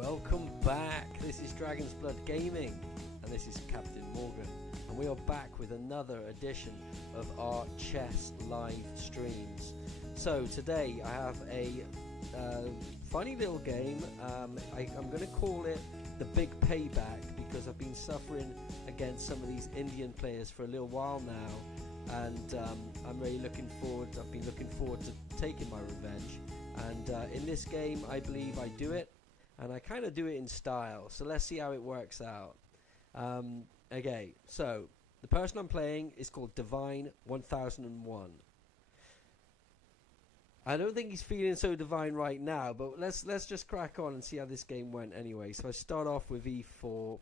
Welcome back. This is Dragon's Blood Gaming, and this is Captain Morgan, and we are back with another edition of our chess live streams. So today I have a funny little game. I'm going to call it the Big Payback because I've been suffering against some of these Indian players for a little while now, and I'm really looking forward. I've been looking forward to taking my revenge, and in this game I believe I do it. And I kind of do it in style, so let's see how it works out. Okay, so the person I'm playing is called Divine 1001. I don't think he's feeling so divine right now, but let's just crack on and see how this game went anyway. So I start off with e4.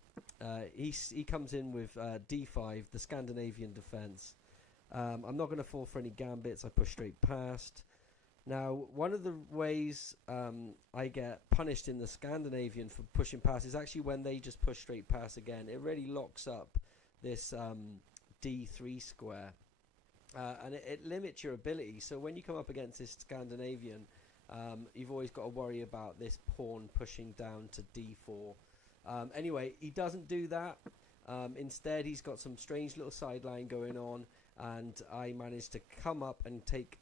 He comes in with d5, the Scandinavian defense. I'm not going to fall for any gambits. I push straight past. Now, one of the ways I get punished in the Scandinavian for pushing past is actually when they just push straight past again. It really locks up this d3 square, and it limits your ability. So when you come up against this Scandinavian, you've always got to worry about this pawn pushing down to d4. Anyway, he doesn't do that. Instead, he's got some strange little sideline going on, and I managed to come up and take...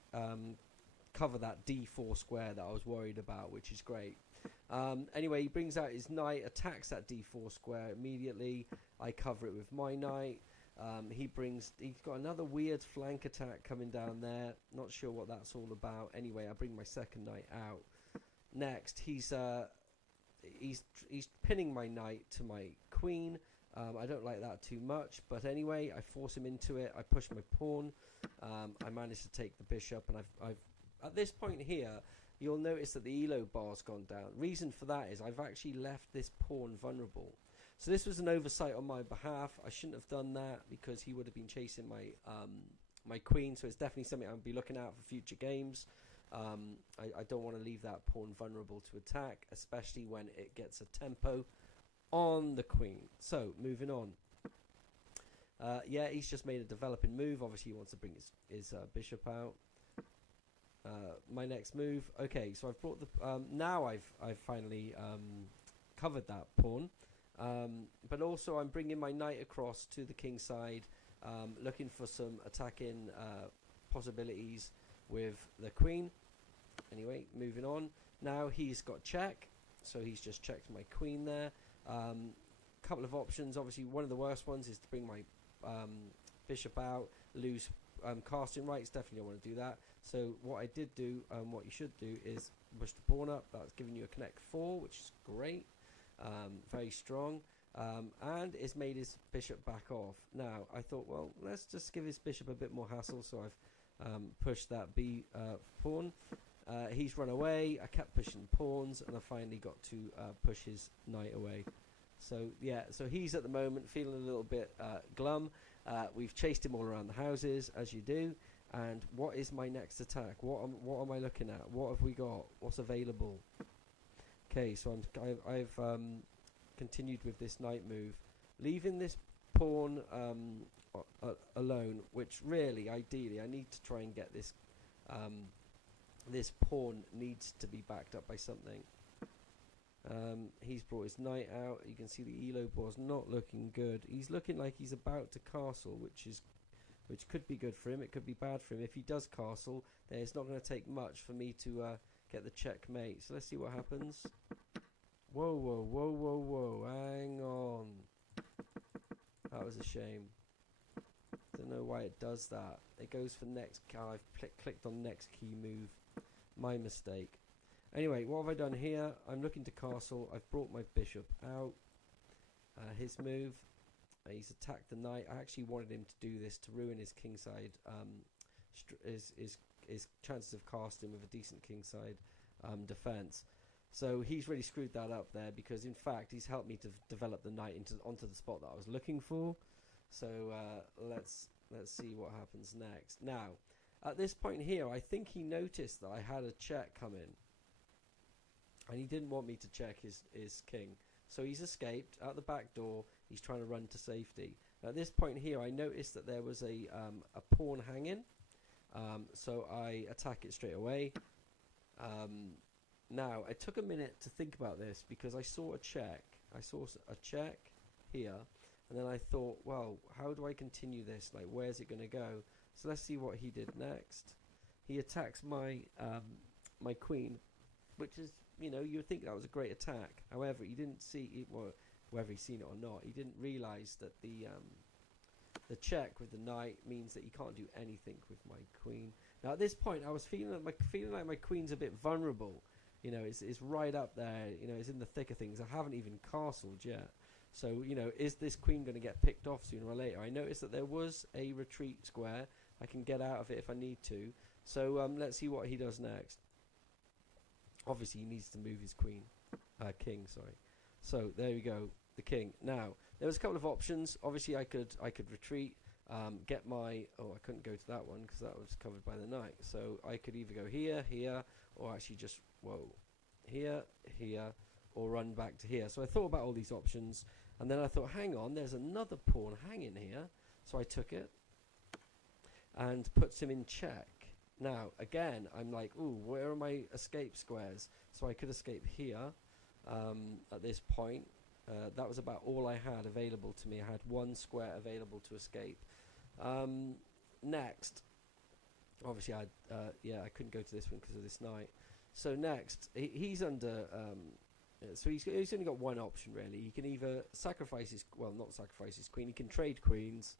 cover that d4 square that I was worried about, which is great. Anyway, he brings out his knight, attacks that d4 square immediately. I cover it with my knight. He's got another weird flank attack coming down there. Not sure what that's all about. Anyway, I bring my second knight out. Next, he's pinning my knight to my queen. I don't like that too much, but anyway, I force him into it. I push my pawn. I managed to take the bishop, and I've at this point here, you'll notice that the elo bar's gone down. Reason for that is I've actually left this pawn vulnerable. So this was an oversight on my behalf. I shouldn't have done that because he would have been chasing my my queen. So it's definitely something I'll be looking out for future games. I don't want to leave that pawn vulnerable to attack, especially when it gets a tempo on the queen. So moving on. Yeah, he's just made a developing move. Obviously, he wants to bring his bishop out. My next move. Okay, so I've brought the now I've finally covered that pawn, but also I'm bringing my knight across to the king side, looking for some attacking possibilities with the queen. Anyway, moving on. Now he's got check, so he's just checked my queen there. Couple of options. Obviously, one of the worst ones is to bring my bishop out, lose casting rights. Definitely don't want to do that. So what I did do, what you should do, is push the pawn up. That's giving you a connect 4, which is great, very strong, and it's made his bishop back off. Now I thought, well, let's just give his bishop a bit more hassle, so I've pushed that b pawn. He's run away. I kept pushing pawns, and I finally got to push his knight away. So yeah, so he's at the moment feeling a little bit glum. We've chased him all around the houses, as you do. And what is my next attack? What am I looking at? What have we got? What's available? Okay, so I've continued with this knight move, leaving this pawn alone. Which really, ideally, I need to try and get this. This pawn needs to be backed up by something. He's brought his knight out. You can see the elo bar's not looking good. He's looking like he's about to castle, which could be good for him. It could be bad for him. If he does castle, then it's not going to take much for me to get the checkmate. So let's see what happens. Whoa, whoa, whoa, whoa, whoa. Hang on. That was a shame. Don't know why it does that. It goes for next. I've clicked on next key move. My mistake. Anyway, what have I done here? I'm looking to castle. I've brought my bishop out. His move. He's attacked the knight. I actually wanted him to do this to ruin his kingside. His chances of casting with a decent kingside defense. So he's really screwed that up there because, in fact, he's helped me to develop the knight onto the spot that I was looking for. So let's see what happens next. Now, at this point here, I think he noticed that I had a check come in. And he didn't want me to check his king. So he's escaped out the back door. He's trying to run to safety. At this point here, I noticed that there was a pawn hanging. So I attack it straight away. Now, I took a minute to think about this because I saw a check. I saw a check here, and then I thought, well, how do I continue this? Like, where's it going to go? So let's see what he did next. He attacks my my queen, which is, you know, you would think that was a great attack. However, he didn't see it, well, whether he's seen it or not. He didn't realise that the check with the knight means that he can't do anything with my queen. Now, at this point, I was feeling like my queen's a bit vulnerable. You know, it's right up there. You know, it's in the thick of things. I haven't even castled yet. So, you know, is this queen going to get picked off sooner or later? I noticed that there was a retreat square. I can get out of it if I need to. So let's see what he does next. Obviously, he needs to move his king, sorry. So there we go, the king. Now, there was a couple of options. Obviously, I could retreat, get my... Oh, I couldn't go to that one because that was covered by the knight. So I could either go here, or actually just... Whoa, here, or run back to here. So I thought about all these options, and then I thought, hang on, there's another pawn hanging here. So I took it and puts him in check. Now, again, I'm like, ooh, where are my escape squares? So I could escape here at this point. That was about all I had available to me. I had one square available to escape. Next, obviously, I couldn't go to this one because of this knight. So next, he's under... so he's only got one option, really. He can either sacrifice his... Well, not sacrifice his queen. He can trade queens,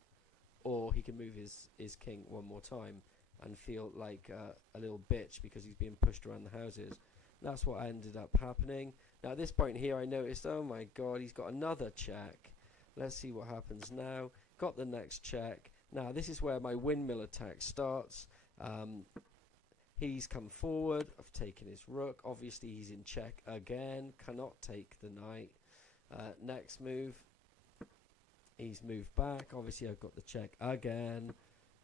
or he can move his king one more time and feel like a little bitch because he's being pushed around the houses. That's what ended up happening. Now, at this point here, I noticed, oh my god, he's got another check. Let's see what happens now. Got the next check. Now, this is where my windmill attack starts. He's come forward. I've taken his rook. Obviously, he's in check again. Cannot take the knight. Next move. He's moved back. Obviously, I've got the check again.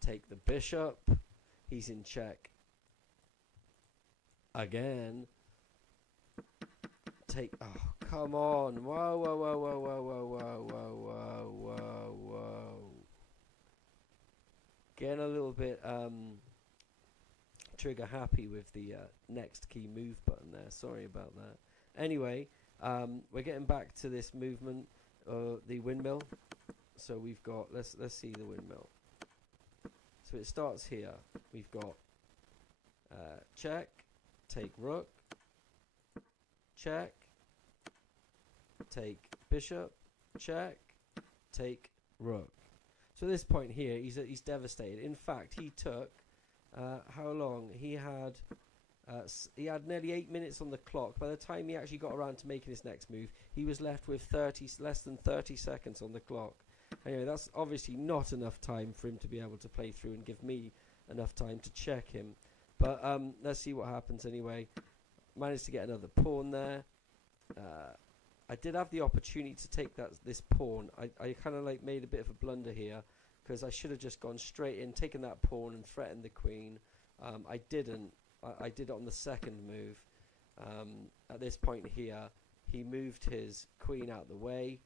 Take the bishop. He's in check again. Take... Oh, come on. Whoa, whoa, whoa, whoa, whoa, whoa, whoa, whoa, whoa, whoa. Getting a little bit... trigger happy with the next key move button there. Sorry about that. Anyway, we're getting back to this movement, the windmill. So we've got... Let's see the windmill. So it starts here. We've got check, take rook, check, take bishop, check, take rook. So at this point here, he's devastated. In fact, he took how long? He had nearly 8 minutes on the clock. By the time he actually got around to making his next move, he was left with less than 30 seconds on the clock. Anyway, that's obviously not enough time for him to be able to play through and give me enough time to check him. But let's see what happens anyway. Managed to get another pawn there. I did have the opportunity to take this pawn. I kind of like made a bit of a blunder here because I should have just gone straight in, taken that pawn and threatened the queen. I didn't. I did it on the second move. At this point here, he moved his queen out the way,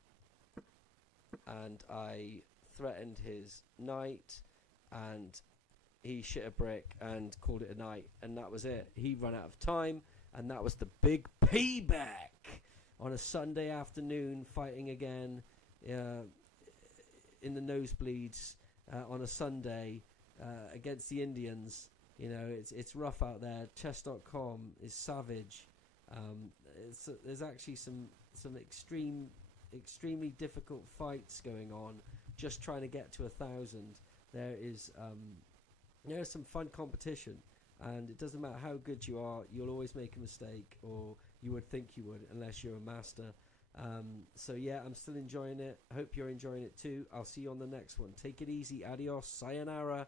and I threatened his knight, and he shit a brick and called it a night, and that was it. He ran out of time, and that was the big payback on a Sunday afternoon, fighting again in the nosebleeds on a Sunday against the Indians. You know, it's rough out there. Chess.com is savage. There's actually some extremely difficult fights going on, just trying to get to 1,000. There's some fun competition, and it doesn't matter how good you are, you'll always make a mistake, or you would think you would, unless you're a master. So yeah, I'm still enjoying it. I hope you're enjoying it too. I'll see you on the next one. Take it easy. Adios. Sayonara.